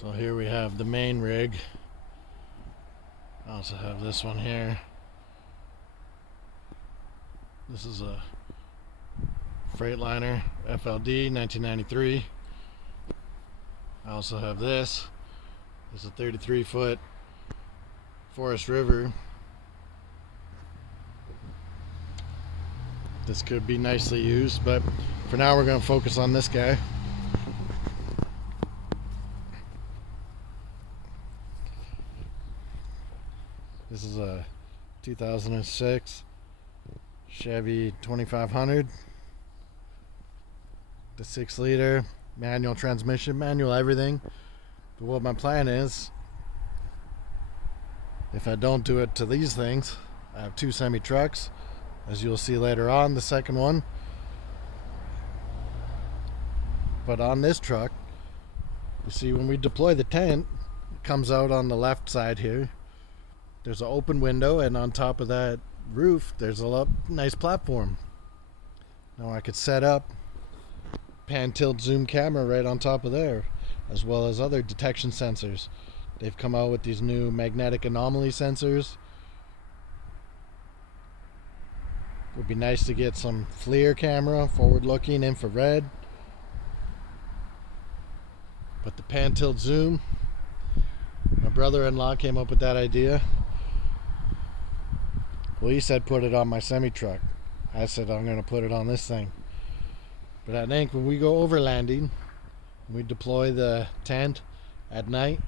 So here we have the main rig. I also have this one here. This is a Freightliner FLD 1993. I also have this. This is a 33-foot Forest River. This could be nicely used, but for now we're going to focus on this guy. This is a 2006 Chevy 2500. The 6-liter manual transmission, manual everything. But what my plan is, if I don't do it to these things, I have two semi trucks, as you'll see later on, the second one. But on this truck, you see when we deploy the tent, it comes out on the left side here. There's an open window, and on top of that roof, there's a nice platform. Now I could set up pan, tilt, zoom camera right on top of there, as well as other detection sensors. They've come out with these new magnetic anomaly sensors. It would be nice to get some FLIR camera, forward-looking, infrared. But the pan, tilt, zoom, my brother-in-law came up with that idea. Well, he said put it on my semi-truck. I said I'm going to put it on this thing. But I think when we go overlanding, we deploy the tent at night,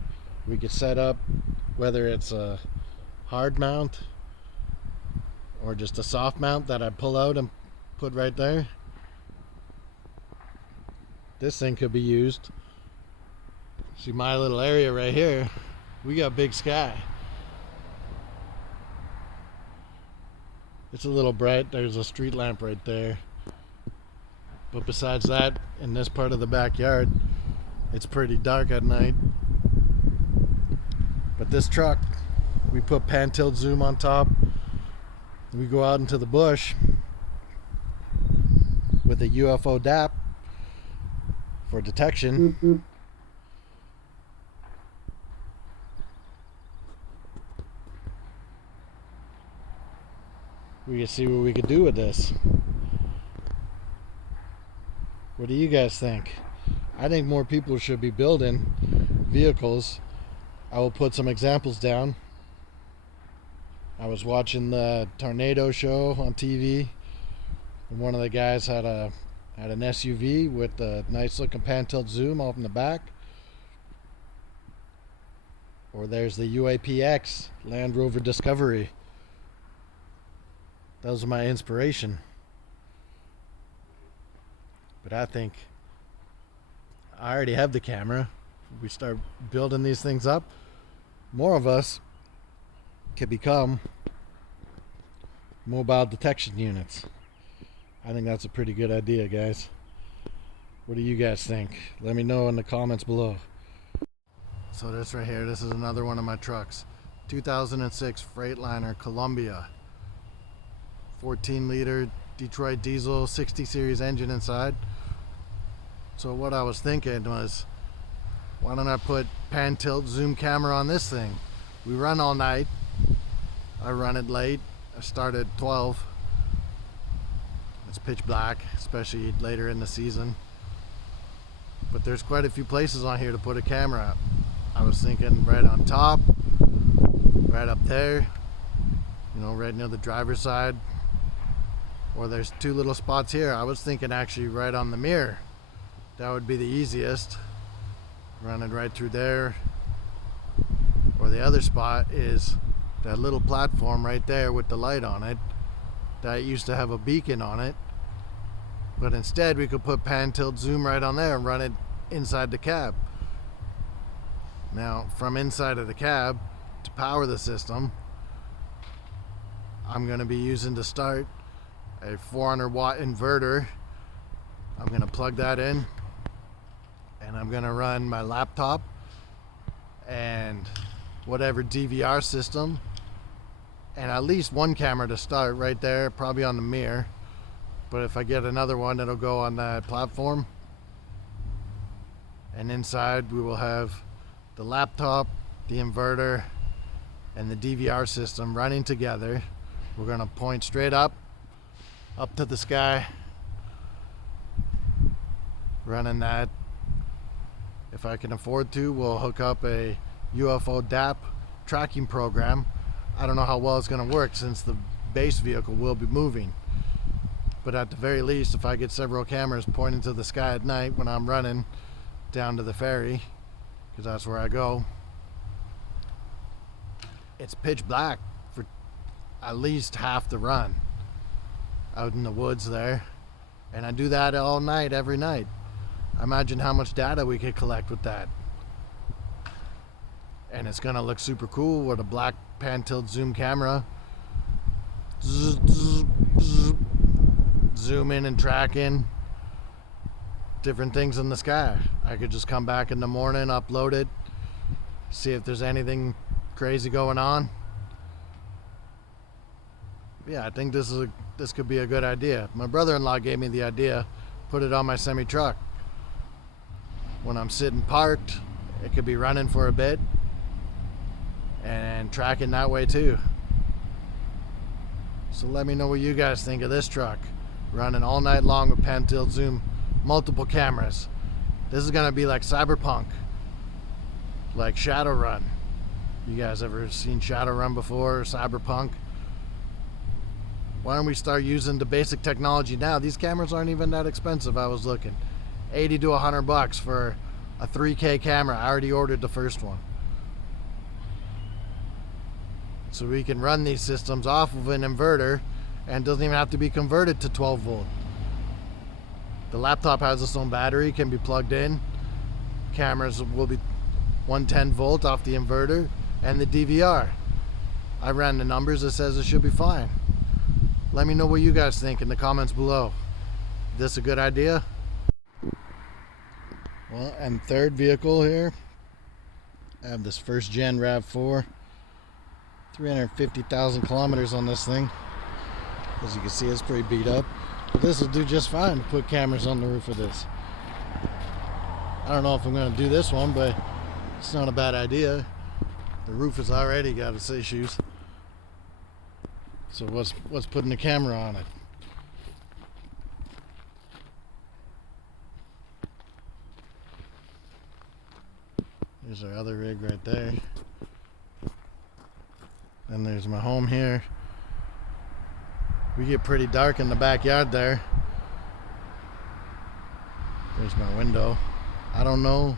we could set up, whether it's a hard mount or just a soft mount that I pull out and put right there. This thing could be used. See my little area right here, we got big sky. It's a little bright. There's a street lamp right there. But besides that, in this part of the backyard, it's pretty dark at night. But this truck, we put pan, tilt, zoom on top. We go out into the bush with a UFO DAP for detection. Mm-hmm. We can see what we could do with this. What do you guys think? I think more people should be building vehicles. I will put some examples down. I was watching the tornado show on TV, and one of the guys had an SUV with a nice looking pan, tilt, zoom off in the back. Or there's the UAPX Land Rover Discovery. That was my inspiration. But I think I already have the camera. We start building these things up, more of us can become mobile detection units. I think that's a pretty good idea, guys. What do you guys think? Let me know in the comments below. So this right here, this is another one of my trucks. 2006 Freightliner Columbia. 14-liter Detroit diesel, 60 series engine inside. So what I was thinking was, why don't I put pan, tilt, zoom camera on this thing? We run all night. I run it late. I start at 12. It's pitch black, especially later in the season. But there's quite a few places on here to put a camera up. I was thinking right on top, right up there, you know, right near the driver's side. Or there's two little spots here. I was thinking actually right on the mirror. That would be the easiest. Run it right through there. Or the other spot is that little platform right there with the light on it. That used to have a beacon on it. But instead we could put pan, tilt, zoom right on there and run it inside the cab. Now from inside of the cab, to power the system, I'm going to be using to start a 400 watt inverter. I'm going to plug that in, and I'm going to run my laptop and whatever DVR system, and at least one camera to start right there, probably on the mirror. But if I get another one, it'll go on that platform. And inside we will have the laptop, the inverter, and the DVR system running together. We're gonna point straight up to the sky, running that. If I can afford to, we'll hook up a UFO DAP tracking program. I don't know how well it's gonna work since the base vehicle will be moving. But at the very least, if I get several cameras pointing to the sky at night when I'm running down to the ferry, because that's where I go, it's pitch black for at least half the run out in the woods there. And I do that all night, every night. Imagine how much data we could collect with that. And it's gonna look super cool with a black pan tilt zoom camera. Zoom in and track in different things in the sky. I could just come back in the morning, upload it, see if there's anything crazy going on. Yeah, I think this could be a good idea. My brother-in-law gave me the idea, put it on my semi-truck. When I'm sitting parked, it could be running for a bit and tracking that way too. So let me know what you guys think of this truck. Running all night long with pan tilt zoom, multiple cameras. This is gonna be like Cyberpunk, like Shadowrun. You guys ever seen Shadowrun before, or Cyberpunk? Why don't we start using the basic technology now? These cameras aren't even that expensive. I was looking, 80 to 100 bucks for a 3K camera. I already ordered the first one. So we can run these systems off of an inverter and doesn't even have to be converted to 12 volt. The laptop has its own battery, can be plugged in. Cameras will be 110 volt off the inverter and the DVR. I ran the numbers, it says it should be fine. Let me know what you guys think in the comments below. This a good idea? Well, and third vehicle here, I have this first gen RAV4. 350,000 kilometers on this thing. As you can see, it's pretty beat up. But this will do just fine to put cameras on the roof of this. I don't know if I'm going to do this one, but it's not a bad idea. The roof has already got its issues. So what's putting the camera on it? There's our other rig right there. And there's my home here. We get pretty dark in the backyard there. There's my window. I don't know